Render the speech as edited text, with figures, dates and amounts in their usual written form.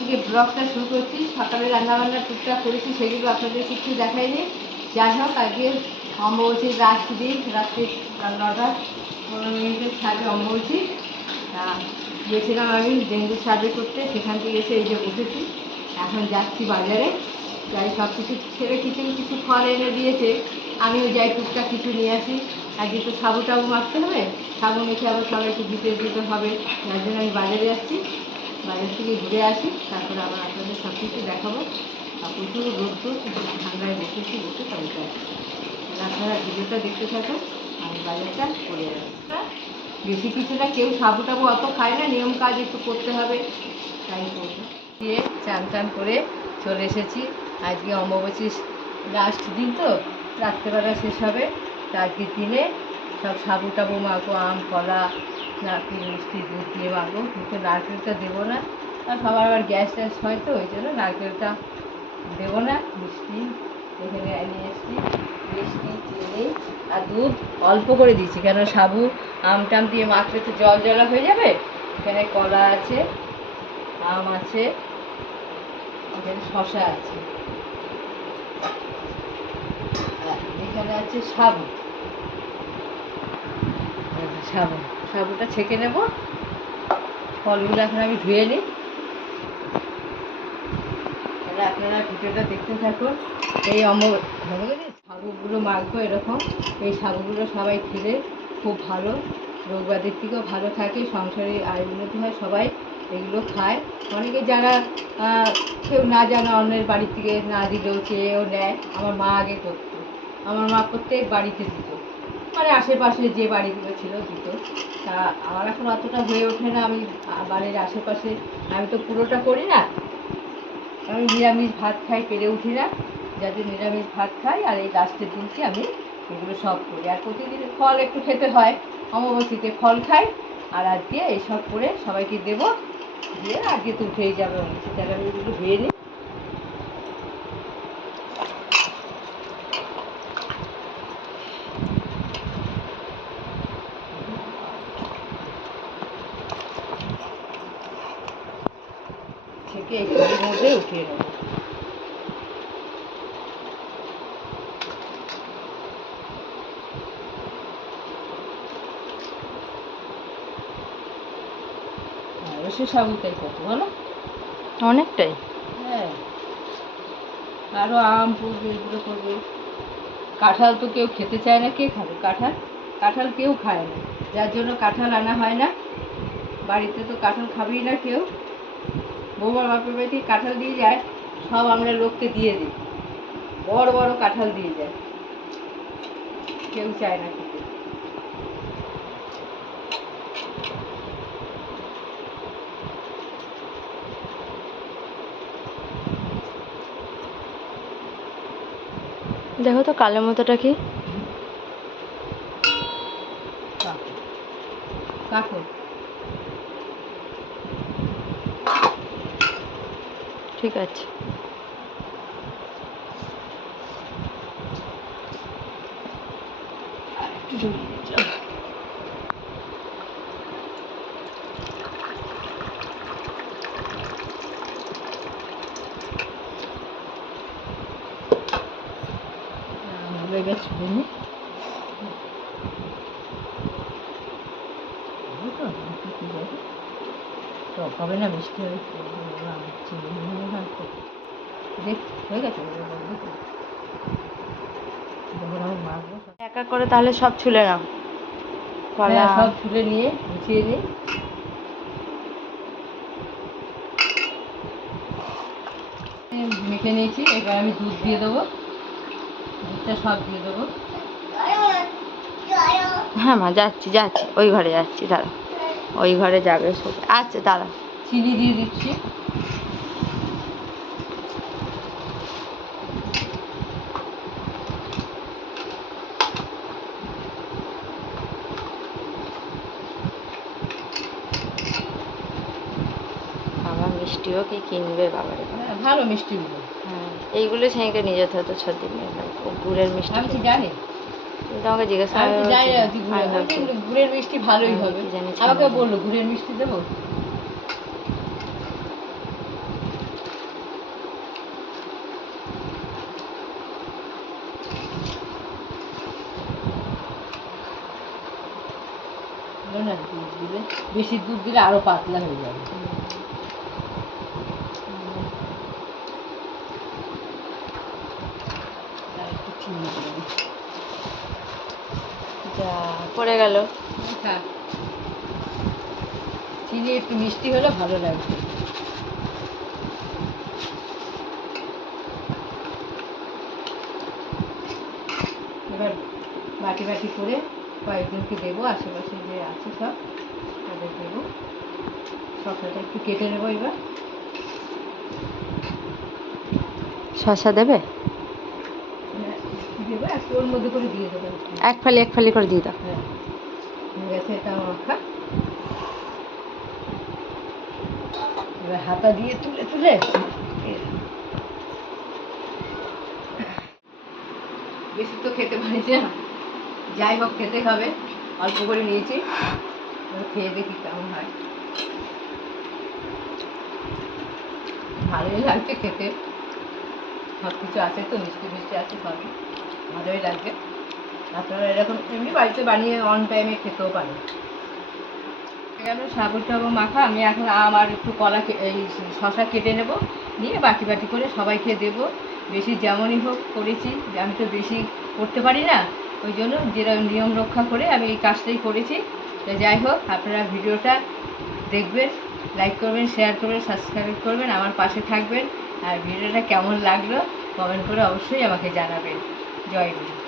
থেকে ব্লগটা শুরু করছি। সকালে রান্নাবান্না টুকটাক করেছি, সেগুলো আপনাদের কিছু দেখাইনি। যাই হোক, আজকে অম্বুবাচীর লাস্ট দিন, রাত্রি 9:15 ছাড়বে অম্বুবাচী। গিয়েছিলাম আমি ডেঙ্গু সার্ভে করতে, সেখান থেকে এসে এই যে বসেছি। এখন যাচ্ছি বাজারে, যাই সব কিছু ছেড়ে কিছু কিছু ফল এনে দিয়েছে, আমিও যাই টুকটাক কিছু নিয়ে আসি। আজকে তো সাবু টাবু মাখতে হবে, সাবু মেখে আবার সবাইকে দিতে হবে, যার জন্য আমি বাজারে যাচ্ছি। বাজার থেকে ঘুরে আসি, তারপরে আবার আপনাদের সব কিছু দেখাবো। আর প্রচুর রোদ্দুর, ঠান্ডায় বসে তবে যাচ্ছি। আপনারা ভিডিওটা দেখতে থাকুন, আমি বাজারটা করে যাচ্ছি। বেশি কিছু না, কেউ সাবু টাবু অত খায় না, নিয়ম কাজ একটু করতে হবে, তাই করবো। দিয়ে চান করে চলে এসেছি। আজকে অমাবস্যার লাস্ট দিন তো, রাত্রেবেলা শেষ হবে। তা আজকের দিনে সব সাবু টাবু মাখবো, আম কলা নারকেল মিষ্টি দুধ দিয়ে মাখবো। কিন্তু নারকেলটা দেবো না, আর সবার আবার গ্যাস হয় তো, ওই জন্য নারকেলটা দেবো না। মিষ্টি এখানে নিয়ে এসেছি, মিষ্টি চিনি আর দুধ অল্প করে দিচ্ছি, কেন সাবু আম টাম দিয়ে মাখলে তো জল হয়ে যাবে। এখানে কলা আছে, আম আছে, এখানে শশা আছে, এখানে আছে সাবুটা ছেঁকে নেব। ফলগুলো এখন আমি ধুয়ে নিই, তাহলে আপনারা ভিডিওটা দেখতে থাকুন। এই সাবুগুলো মাখবো এরকম। এই সাবুগুলো সবাই খেলে খুব ভালো, রোগবাদের থেকেও ভালো থাকে, সংসারে আয় উন্নতি হয়, সবাই এগুলো খায়। অনেকে যারা কেউ না জানা অন্যের বাড়ি থেকে না দিলেও চেয়েও নেয়। আমার মা আগে করতো, আমার মা প্রত্যেক বাড়িতে দিত, মানে আশেপাশে যে বাড়িগুলো ছিল দিত। তা আমার এখন অতটা হয়ে ওঠে না, আমি বাড়ির আশেপাশে, আমি তো পুরোটা করি না, আমি নিরামিষ ভাত খাই, পেরে উঠি না, যাতে নিরামিষ ভাত খাই। আর এই লাস্টের দিনকে আমি এগুলো সব করি। আর প্রতিদিন ফল একটু খেতে হয়, অমাবস্যাতে ফল খাই। আর আজকে এইসব করে সবাইকে দেবো, দিয়ে আজকে তো উঠেই যাবে অমাবস্যা, তাহলে আমি এগুলো ধুয়ে নিই। থেকে একটুর মধ্যে উঠিয়ে নেব। অবশ্যই সাবুটাই কত বলো, অনেকটাই। হ্যাঁ, আরও আম পড়বে, এগুলো করবে। কাঁঠাল তো কেউ খেতে চায় না, কে খাবে কাঁঠাল কেউ খায় না, যার জন্য কাঁঠাল আনা হয় না। বাড়িতে তো কাঁঠাল খাবেই না কেউ। বৌমার বাপের বাড়ি থেকে কাঁঠাল দিয়ে যায়, সব আমরা লোককে দিয়ে দিই, বড় বড় কাঁঠাল দিয়ে যায়, কেউ চায় না খেতে। দেখো তো কালো মতোটা কি? কাকড়। ঠিক আছে। টক হবে না, মিষ্টি হবে, দেখ হয়ে গেছে। যখন আমি মাখবো এক এক করে তাহলে সব ছুলে নাও, কলা সব ছুলে নিয়ে গুছিয়ে নিই। মেখে নিয়েছি, এবার আমি দুধ দিয়ে দেবো, দুধটা সব দিয়ে দেবো। হ্যাঁ মা, যাচ্ছি ওই ঘরে যাচ্ছি, দাঁড়া, ওই ঘরে যাবে সব। আচ্ছা দাঁড়া। চিনি দিয়ে দিচ্ছি। আমার মিষ্টিও কি কিনবে বাবারে? ভালো মিষ্টিগুলো। হ্যাঁ, এইগুলো ছেঁকে নিয়ে যেতে হতো 6 দিন, ও গুড়ের মিষ্টি। আমি কি জানি, কিন্তু আমাকে জিজ্ঞাসা গুড়ের মিষ্টি ভালোই হবে। আমাকে বললো গুড়ের মিষ্টি দেবো। ভালো না দুধ দিলে, বেশি দুধ দিলে আরও পাতলা হয়ে যাবে। আর একটু চিনি দেবো। যা পড়ে গেল। থাক, চিনি একটু মিষ্টি হলে ভালো লাগবে। এবার বাটি বাটি করে কয়েকজনকে দেবো, আশেপাশে যে আছে সব তাদের দেবো। শসাটা একটু কেটে নেবো এবার। শসা দেবে? দেবো একটু, ওর মধ্যে করে দিয়ে দেবো একটু। এক ফালি করে দিয়ে দাও। হ্যাঁ, হয়ে গেছে এটা মাখা। এবার হাতা দিয়ে তুলে তুলে বেশি তো খেতে পারি না, যাই হোক খেতে হবে, অল্প করে নিয়েছি। এবার খেয়ে দেখি কেমন হয়। ভালোই লাগছে খেতে, সব কিছু আছে তো, মিষ্টি মিষ্টি আছে, সবই ভালোই লাগছে। আপনারা এরকম এমনি বাড়িতে বানিয়ে অন টাইমে খেতেও পারেন। গেল সাবু টাবু মাখা। আমি এখন আম আর একটু কলা এই শশা কেটে নেব, নিয়ে বাটি বাটি করে সবাইকে দেবো। বেশি যেমনই হোক করেছি, আমি তো বেশি করতে পারি না, ওই জন্য যেরকম নিয়ম রক্ষা করে আমি এই কাজটাই করেছি। তো যাই হোক, আপনারা ভিডিওটা দেখবেন, লাইক করবেন, শেয়ার করবেন, সাবস্ক্রাইব করবেন, আমার পাশে থাকবেন। আর ভিডিওটা কেমন লাগলো কমেন্ট করে অবশ্যই আমাকে জানাবেন। জয় গুরু।